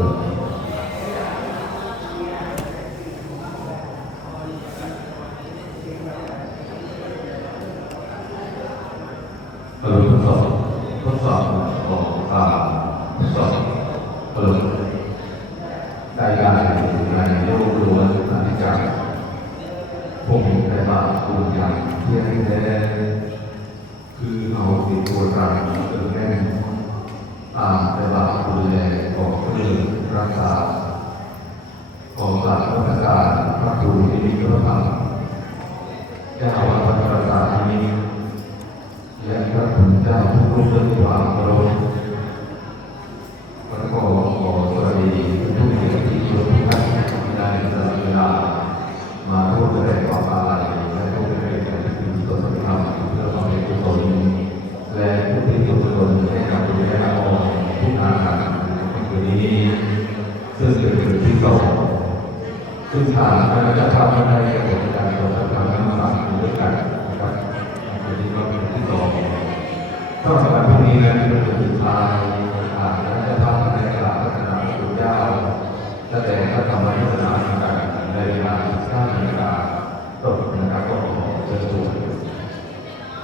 ทดสอบของทดสอบได้ในโลกล้วนอนิจจังผมได้มาดูอย่างเที่ยงแท้คือเอาติดตัวรังแน่นตามแต่บาดูแลของเรื่องรักษาของหลักราชการพระครูที่มีพระธรรมเจ้าวัดพระศาสนาและพระคุณเจ้าทุกรูปด้วยความเคารพขอสวัสดีทุกท่านที่ชมทุกท่านในเวลามาร่วมแสดงความอาลัยและร่วมเป็นกุศลธรรมเพื่อความเป็นกุศลและผู้ที่กุศลให้กับผู้ได้รับทุกอาการในคืนนี้ซึ่งเป็นคืนที่สองซึ่งทางคณะเจ้าภาพได้กำหนดการตรวจสอบน้ำหนักด้วยกันนะครับคืนนี้ก็เป็นที่สองสำหรับพรุ่งนี้นั้นเป็นคืนสุดท้ายทางคณะเจ้าภาพได้กล่าวพัฒนาพระคุณเจ้าแสดงพระธรรมเทศนาในเวลา19 นาฬิกาตรงนะครับก็ขอเชิญชวน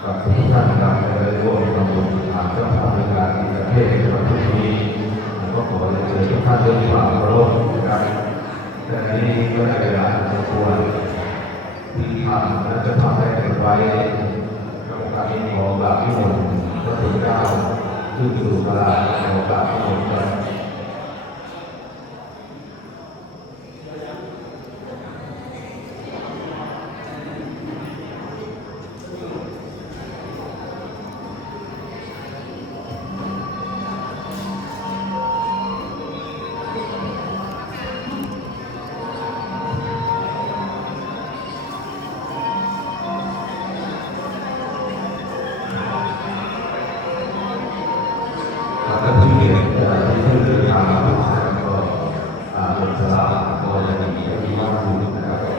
กับทุกท่านนะครับได้ร่วมทำบุญทางเจ้าภาพในการที่ประเทศในวันพรุ่งนี้ก็ขอเชิญทุกท่านด้วยความเคารพนะครับแต่นี้ก็ได้เวลาสมควรที่ทางคณะเจ้าภาพได้กำหนดไว้ในโอกาสนี้ขอกราบนิมนต์พระคุณเจ้าขึ้นสู่ศาลาในโอกาสนิมนต์ครับท่านผู้เกียรติที่เดินทางมาทุกท่านก็เป็นสลาก็จะมีที่ว่างอยู่นะครับก็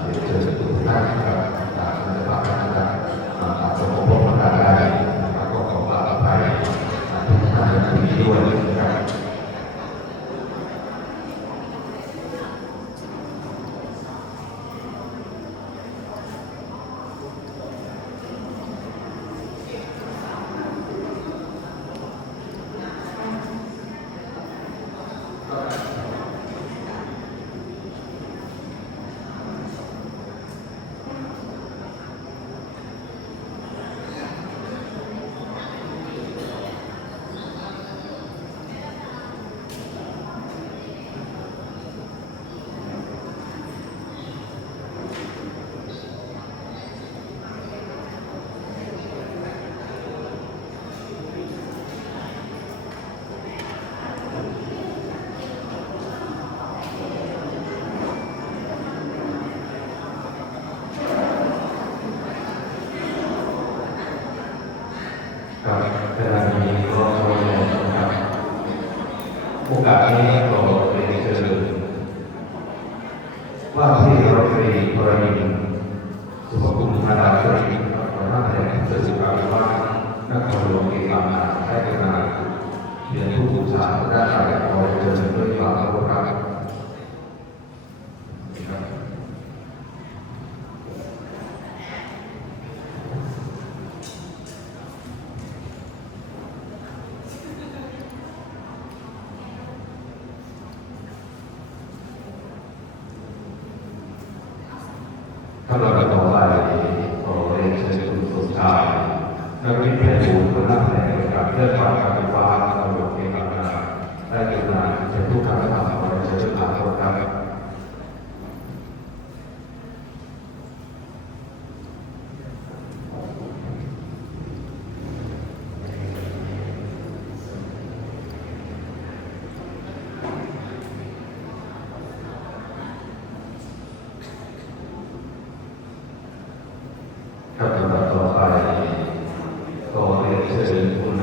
เดี๋ยวเชิญทุกท่านนะครับจากคณะภาคนะครับสมบูรณ์ประการใดนะครับก็ขอกราบอภัยทุกท่านที่มีด้วยนะครับครับขณะนี้ก็โทรเลยนะครับโอกาสนี้ก็เรียนเชิญว่าที่เราตรีกรณีสุภกุลธาราชริพระราชแห่งเสด็จการว่านครหลวงเอกามาได้กำลังเรียนผู้บูชาพระราชาขอเชิญด้วยความเคารพครับถ้าเราต่อไปขอเรียนเชิญคุณสมชายนักวิทยาศาสตร์คณะแพทยศาสตร์เรื่องการไฟฟ้าเราหลวงเอกาได้กำลังเชิญทุกท่านทำขอเรียนเชิญทุกท่านครับครับต่อไปก็เรียนเชิญ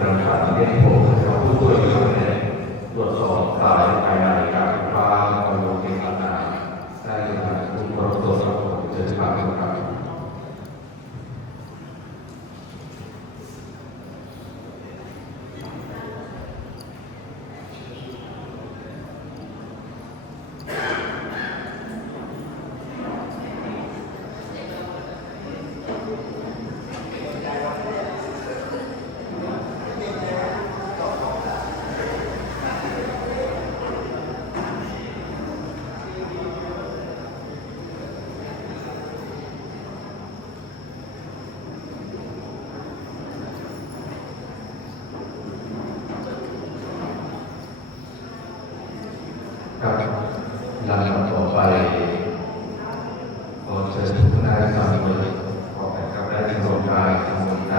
ไปขอเชิญทุกท่านได้ฟังบทขอให้กับได้ที่โปรดกายสมุนใจ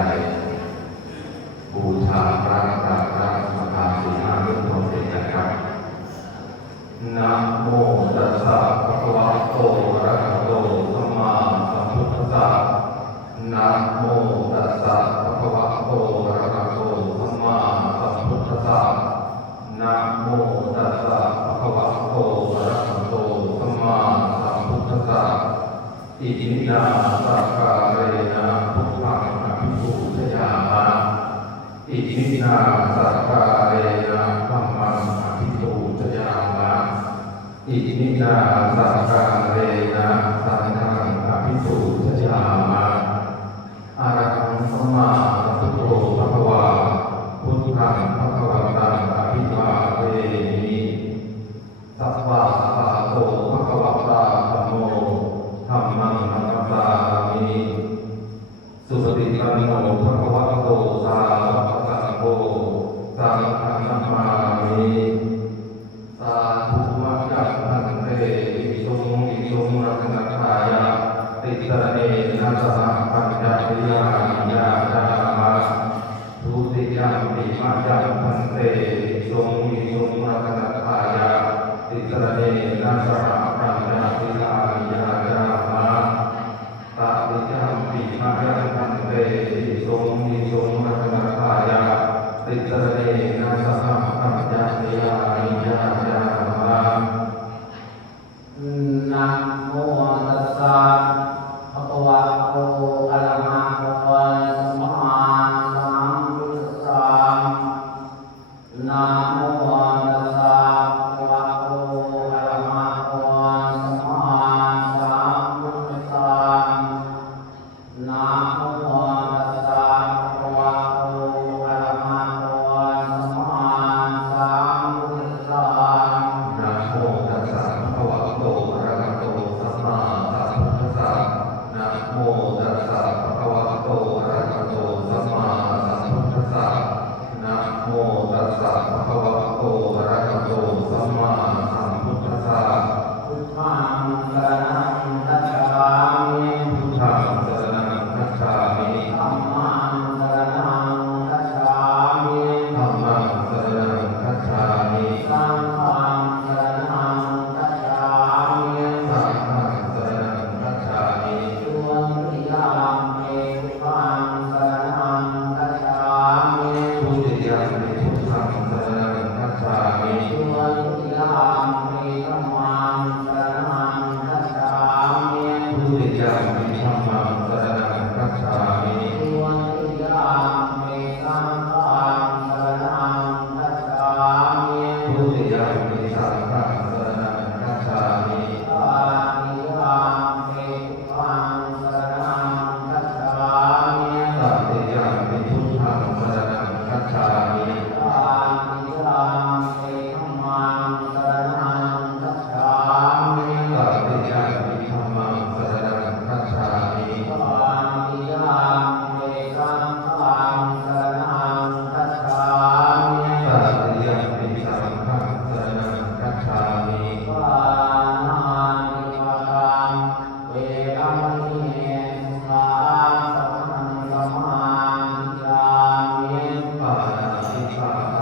บูชาพระกราบพระสมภารสีห้ารุ่นทองเป็นนะครับนะโมตัสสะภะคะวะโตอะระหะโตสัมมาสัมพุทธัสสะนะโมตัสสะภะคะวะโตอะระหะโตสัมมาสัมพุทธัสสะนะโมตัสสะภะคะวะโตอะระหะโตสัมมาสัมพุทธัสสะอิมินาสักการเรนะพุทธังอภิปูชยามะอิมินาสักการเรนะธัมมังอภิปูชยามะอิมินาสักการเรนะสังฆังอภิปูชยามะอะระหังสัมมาสัมพุทโธภะคะวาพุทธังภะคะวันตังอภิวาเทมิสัพพะสัพพะโตภะคะวะตาธัมโมธัมมังนัมสามิสุปฏิปันโนภะคะวะโตสาวกสังโฆสังฆังนัมมามิสาธุมะยัพพันเตวิสุงวิสุงรัตนัทายะติสรเนนะสหปัญจปิยานิยาจามะทุติยัมปิมะยัพพันเตวิสุงวิสุงรัตนัทายะติสรเนนะสหปัญจปิยานิยาจามะตติยัมปิมะยัพพันเตวิสุงวิสุงรัตนัทายะติสรเนนะสหปัญจปิยานิยาจามะนะโมตัสสะภะคะวะโตอะระหะโตสัมมาสัมพุทธัสสะนะโมตัสสะภะคะวะโตอะระหะโตสัมมาสัมพุทธัสสะนะโมตัสสะภะคะวะโตอะระหะโตสัมมาสัมพุทธัสสะนะโมตัสสะภะคะวะโตอะระหะโตสัมมาสัมพุทธัสสะนะโมตัสสะภะคะวะโตอะระหะโตสัมมาสัมพุทธัสสะนะโมตัสสะภะคะวะโตอะระหะโตสัมมาสัมพุทธัสสะพุทธังสรณังคัจฉามิ พุทธังสรณังคัจฉามิธัมมังสรณังคัจฉามิ ธัมมังสรณังคัจฉามิ สังฆังสรณังคัจฉามิ สังฆังสรณังคัจฉามิทุติยามปิพุทธังสรณังคัจฉามิ ทุติยัมปิพุทธังสรณังคัจฉามิ ทุติยามปิธัมมังสรณังคัจฉามิ ทุติยัมปิธัมมังสรณังคัจฉามิ ทุติยามปิสังฆังสรณังคัจฉามิ ทุติยัมปิสังฆังสรณังคัจฉามิ ตาติยามปิพุทธังสรณังคัจฉามิ ตติยัมปิพุทธังสรณังคัจฉามิ ตาติยามปิธัมมังสรณังคัจฉามิ ตติยัมปิธัมมังสรณังคัจฉามิ ตาติยามปิสังฆังสรณังคัจฉามิ ตติยัมปิสังฆังสรณังคัจฉามิ ปานาติปะตังเวรมณีสาสัพพังสมาธิยามิ ปานาติปาตา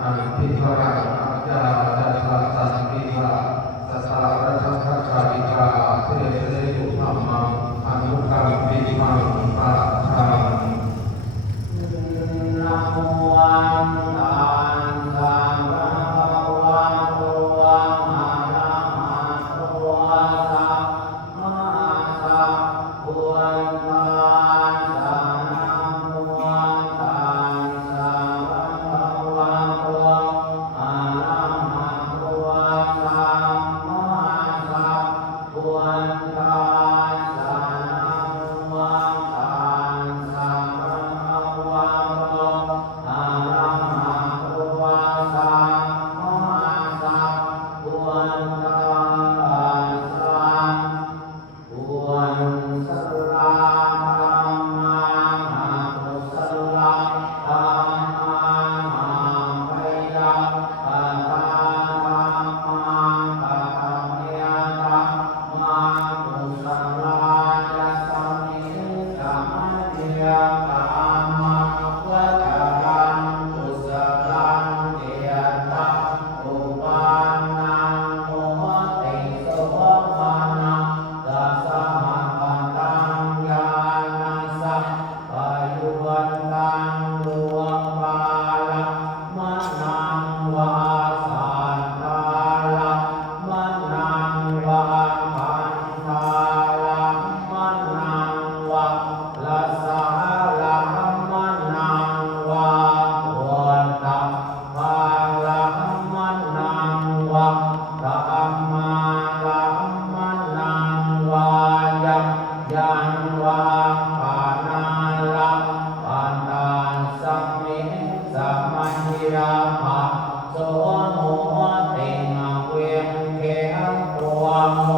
อันพิภราอัจจาจัตตาสันติภาสัทธารัชทัชชาติภาเทเสยุธรรมังอนุกรรมปิมังปัจจัง นะโมอันตันสัมภะวะโตอะระหะโตสัมมาสัมพุทธัสสะนะโมอันตันสัมภะวะโตอะระหะโตสัมมาสัมพุทธัสสะนะโมอันตันสัมภะวะโต อะระหะโตสัมมาสัมพุทธัสสะพุทธัสสะธัมมังพุทธัสสะธัมมังไปยะปัตตาธัมมังปัตตะเมยะธัมมังพุทธัสสะยัสสมิธัมมังเยะธัมมังวัฏฏังพุทธัสสะเยะตังอุปานังโมติโสภะนังตัสสะมะปะตังญาณัสสะปะยุวันตังดวงปาลังมะนังวาสันตาลังมะนังวาพันตาลังมะนังวาลัสสะลังมะนังวาโหตังปาลังมะนังวาธัมมาลังมะนังวายังยันวาปานาลังปันตาสัมมิสัมมัญญาภะโสโหติงเวียนเกตัวโห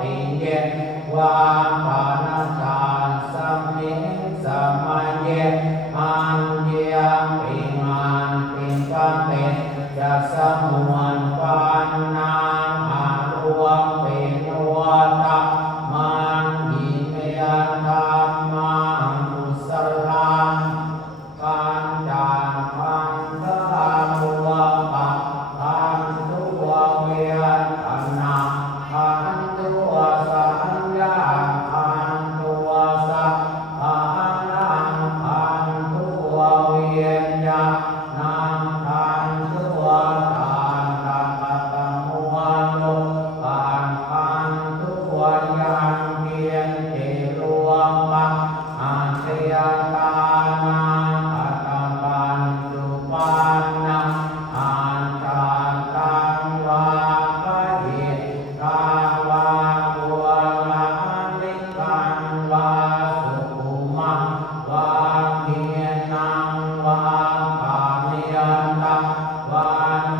ติเยนวาปานาจารสัมมิสัมมัญเยมันเยปิมันปิปันเตจะสมุนปานนาอาลวงเป็นวัตมันยิเมยธรรมังมุสลังปัญจพันธะตัวปัปพันตัวเวียนอันนาพันตัวสัญญาพันตัวสัพพะนังพันตัวเวียนญาณังพันตัวตานตัปปะตะโมโลพันตัวยันเพียนเจรวมปังอันเทยตานังอัตตปัญจุปันนังอันตาตังวาปะหิตาวาปุลานิกังวาสุขุมังวาเมียนังวาปานิยันตังวา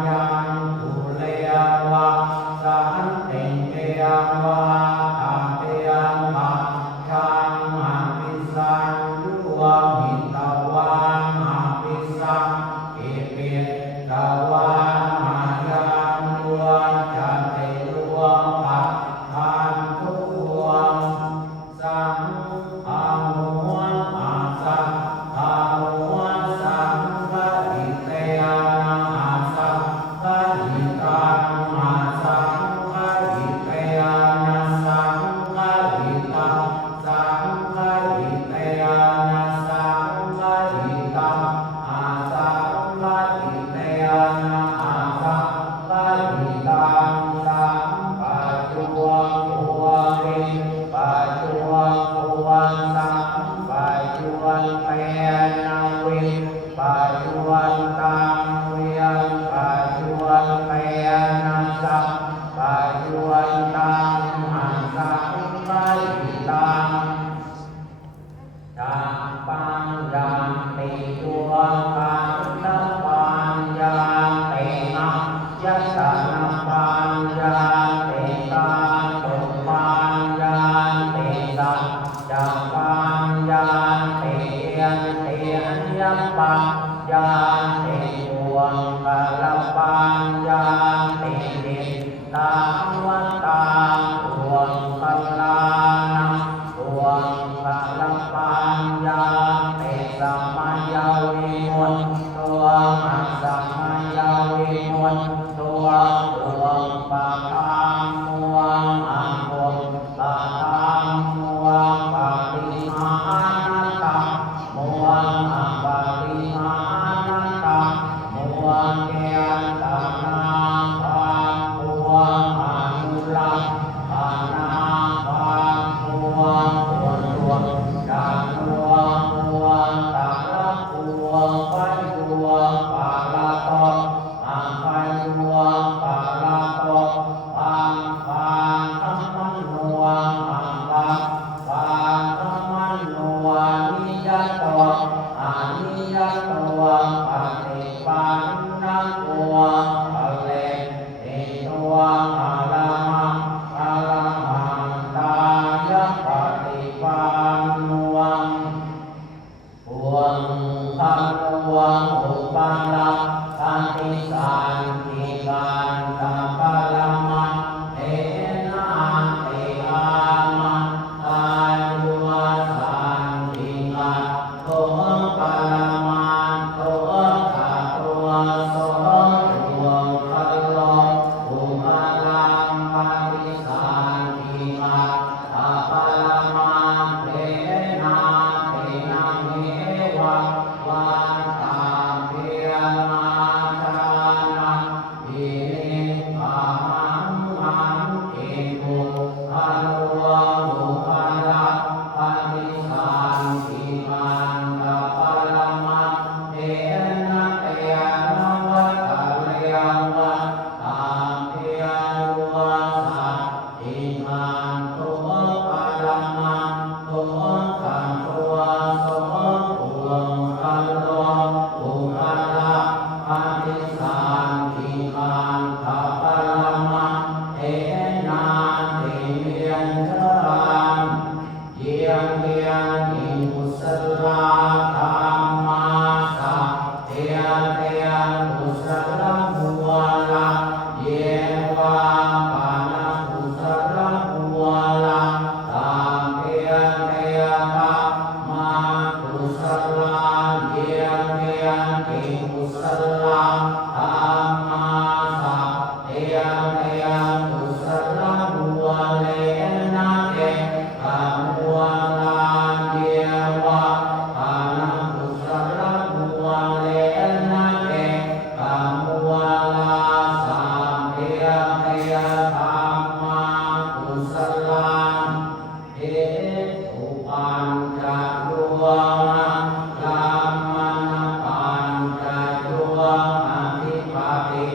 ยังตุเลยวาสันติเตยวาตัมเตยังมะชังมะปิสังยุวะหิตวามาปิสังเอเปตวามายังดวงจันติดวงปัปพันทุวงสังอามุอาสังอามุสังฆะอิเตอานาสังฆะอิตังอาสังฆะอิเตอานาสังฆะอิตังสังฆะอิเตอานาสังฆะอิตังอาสังฆะอิเตอานาอาสังฆะอิตังสังปัจจุวังโภวิปัจจุวังโภวันสังปัจจุวังเปนะวิปัจจุวังตังเวียนปัจจุวังเปนะสังปัจจุวังตังหันสังฆะอิตัง จังปัญญาติตัวปัญญาปัญญาตินะยัสสะนะปัญญาติตาตุปัญญาติสัจจังปัญญาติยันติยัมปัญญาติดวงกะละปัญญาติดิตังวัตตังดวงกะลานังดวงกะละปัญญาติสัมมาวิมุตติตัวสัมมา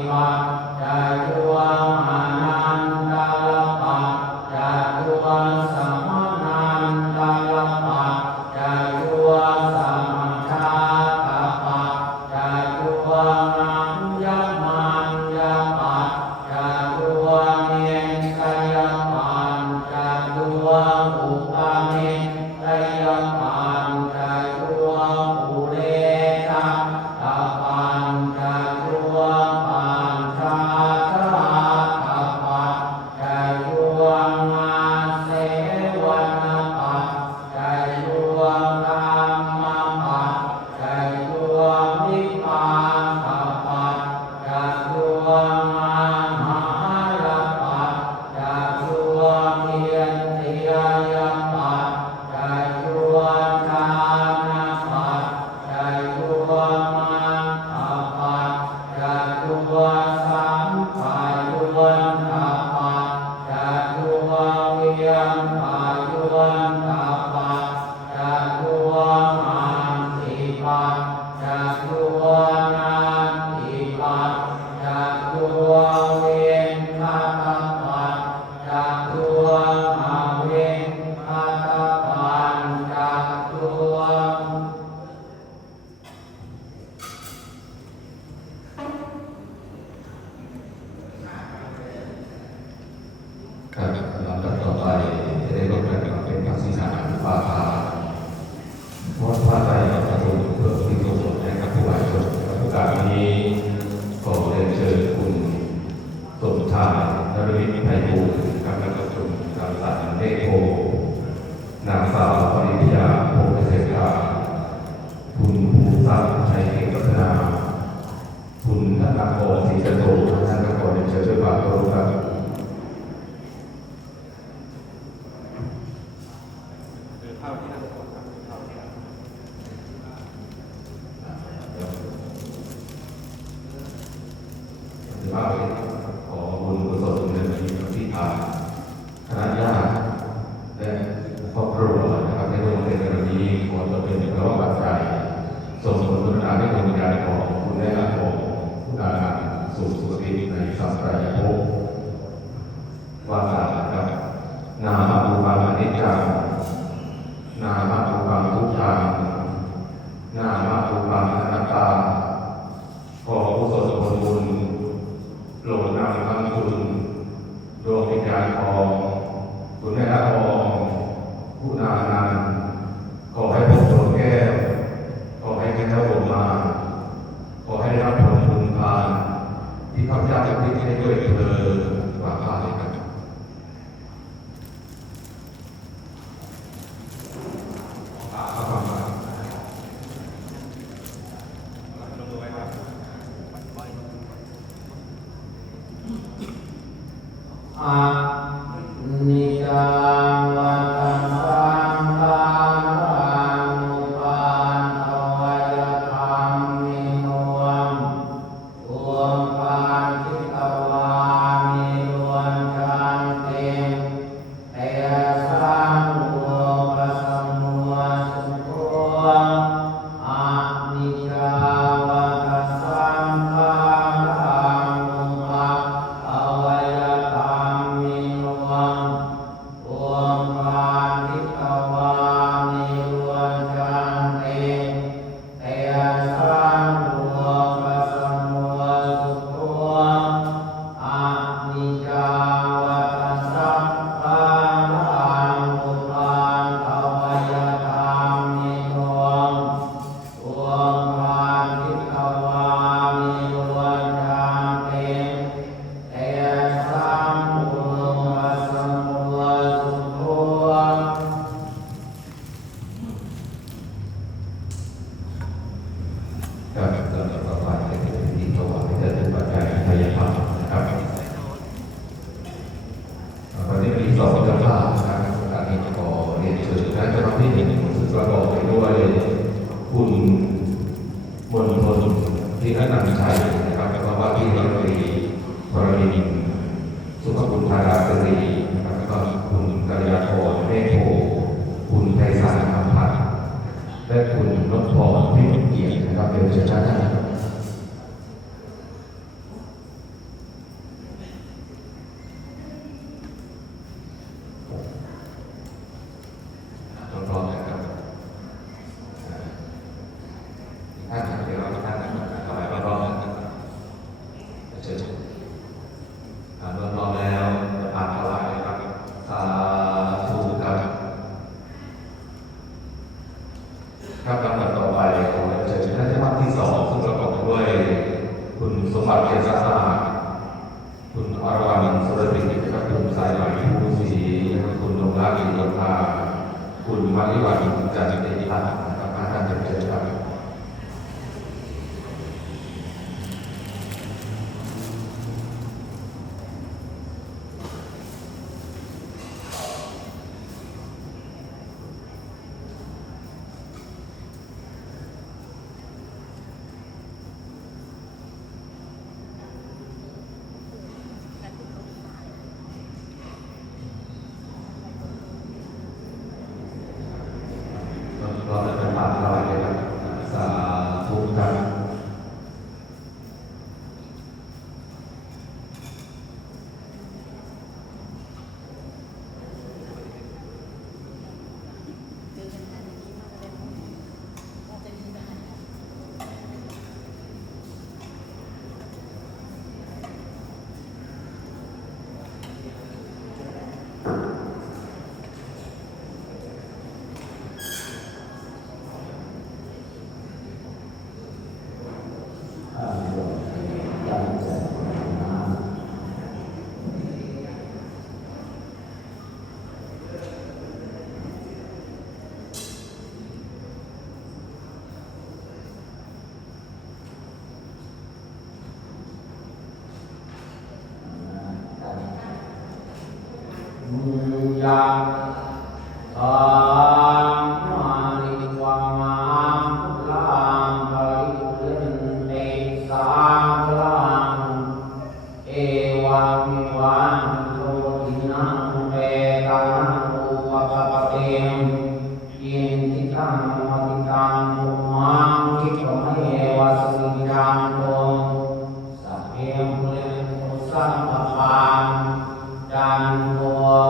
ปัจจายุวังอนันตาลปัจจายุวังสัมมานันตาลปัจจายุวังสัมมาชาตปัจจายุวังนัมยมันยปัจจายุวังเยนกายปัญจายุวังอุปาเมกายปัญจายุวังปุเรชะตปัญจายุวังปัญชาตระตปัจจายุวังอาเสวนปัจจายุวังธรรมปัจจายุวังวิปัสสปัจจายุวังอาหารปัจจายุวังเอียนติยายปัจจายุวังฌานปัจจายุวังมัคคปัจจายุวังสัมปายุวันตปัจจายุวังวิยังปายุวันตปัจจายุวังอันติปัจจายุวังนันติปัจจายุวังเวนทัตปัจจายุวังอเวนทัตปัญจายุวัง ครับลำดับต่อไปจะได้ร่วมกันเป็นพระศีสานปาภาทอดผ้าไตรพระสงฆ์เพื่อที่กุศลให้กับผู้บริสุทธิ์โอกาสนี้ขอเรียนเชิญคุณสมชายนฤมิตไพบูลย์การประชุมรังสรรค์เนโกนางสาวปริยาโพธิเศรษฐาคุณภูทรัพย์ชัยเอกพัฒนาคุณธนากรศรีจันโทธนากรเชิญด้วยความเคารพครับ ว่าขอบุญกุศลในวันนี้ที่ทางคณะญาติและครอบครัวนะครับในวันในวันนี้ขอจะเป็นพระบาทใจส่งผลบุญนาให้ดวงวิญญาณของคุณแม่ของผู้ดาราสู่สุคติในสัมปรายภพว่าครับนามาอุปังอนิจจังนามาอุปังทุกขังนามาอุปังอนัตตาขอกุศลผลบุญโปรดนำคำคุณดวงวิญญาณของคุณแม่ละอองผู้นานานขอให้พบดวงแก้วขอให้แก้วลงมาขอให้ได้รับผลบุญทานที่ข้าพเจ้าจะพิจารณาด้วยเธอว่าข้าเลยครับอะนิจจังวัฏฏังสังขาร คุณมณฑลที่นันชัยนะครับแล้วก็ว่าที่รัฐมนตรีพรมินทร์สุภกุลธาราสรีนะครับแล้วก็คุณกัลยาโกรเมฆโพคุณไพศาลอภัทรและคุณนพพรพิมพ์เกียรตินะครับเป็นเชิญท่าน ชิญเมื่อพร้อมแล้วจะผ่านถวายนะครับสาธุครับครับลำดับต่อไปขอเชิญท่านเจ้าภาพที่สองซึ่งประกอบด้วยคุณสมบัติเกียรติสะอาดคุณอรวรรณสุรตินะครับคุณสายไหมภูศรีคุณดวงราชอินทราคุณมาริวันจันทร์เดชพัฒน์นะครับท่านเชิญครับเราจะเป็นผ่านถวายเลยครับสาธุครับ ยังสัมมาริวังมาพุทธังปริปุเรนติสังขลังเอวะเมวะอิโตทินังเปตานังอุปกปปเตมยินทิตังมติตังอุมังคิปะเมวะสมิจังโตสัพเพปุเรนตุสังฆปาจันโทอ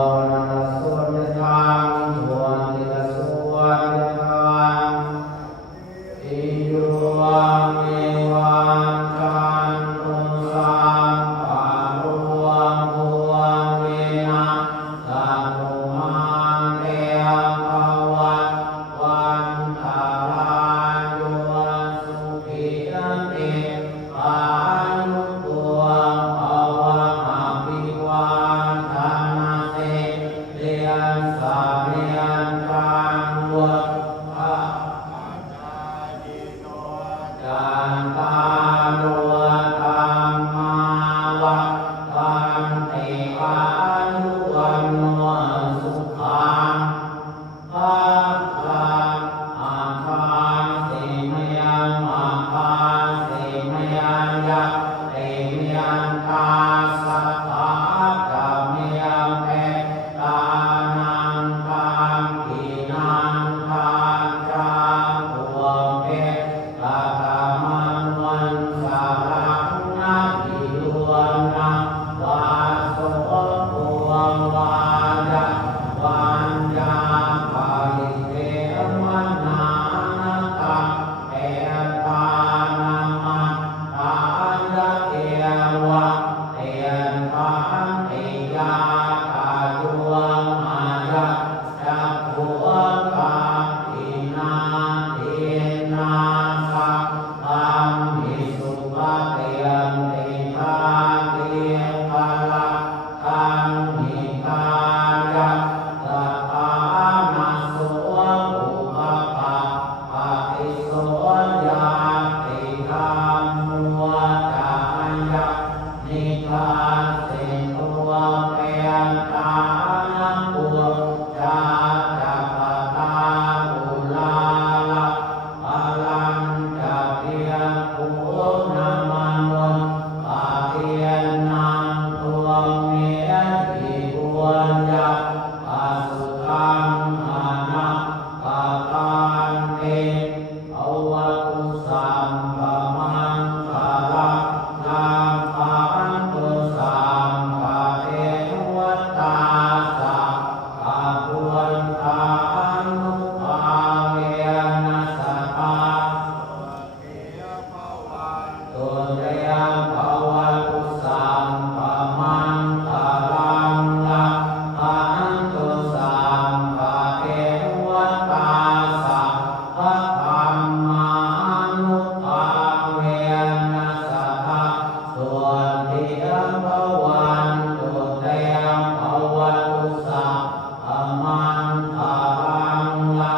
ติยัมภวันตุเตยัมภวันตุสัพพมันตารังละ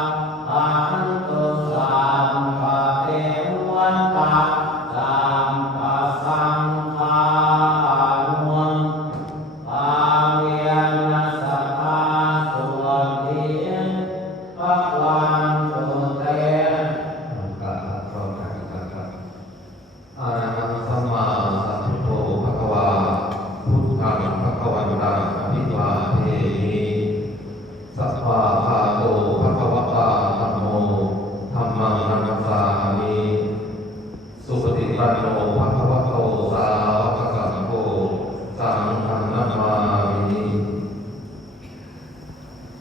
อันตุสัมภเทวันตาสัมภสังฆานุปาเวียนัสสะทาสุติภวันตุเต อะระหังสัมมาสัมพุทโธภะคะวาพุทธังภะคะวันตังอภิวาเทมิสัพพะคาโตภะคะวะตาธัมโมธัมมังนัมสสามิสุปฏิปันโนภะคะวะโตสาวกสังโฆสังฆังนัมมามิ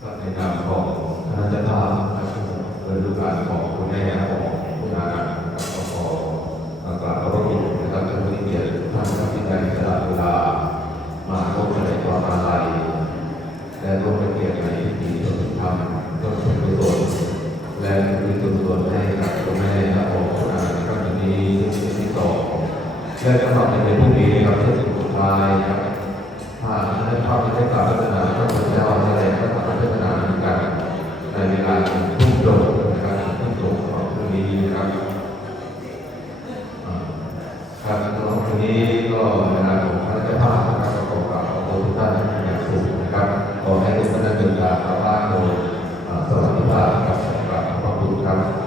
ก็ในนามของคณะเจ้าภาพนะครับโดยดูการของคุณแม่ของคุณอาแล้วก็กราบขอบพระคุณนะครับท่านผู้มีเกียรติทุกท่านครับที่ได้สละเวลามาร่วมแสดงความอาลัยและร่วมเป็นเกียรติในพิธีสวดธรรมต้นเป็นกุศลและมีส่วนส่วนให้กับคุณแม่และของคุณอาในครั้งนี้ซึ่งเป็นที่สองและสำหรับในพรุ่งนี้นะครับเช่นสุดท้ายครับถ้าได้ภาพในการพัฒนาพระพุทธเจ้าแสดงพระธรรมพัฒนาเหมือนกันในเวลาทุ่มตรงนะครับทุ่มตรงของพรุ่งนี้นะครับ ครับสำหรับวันนี้ก็เวลาของพระเจ้าภาพนะครับก็ขอกราบขอบคุณทุกท่านอย่างสูงนะครับขอให้ทุกท่านเดินทางกลับบ้านโดยสวัสดิภาพครับกราบขอบคุณครับ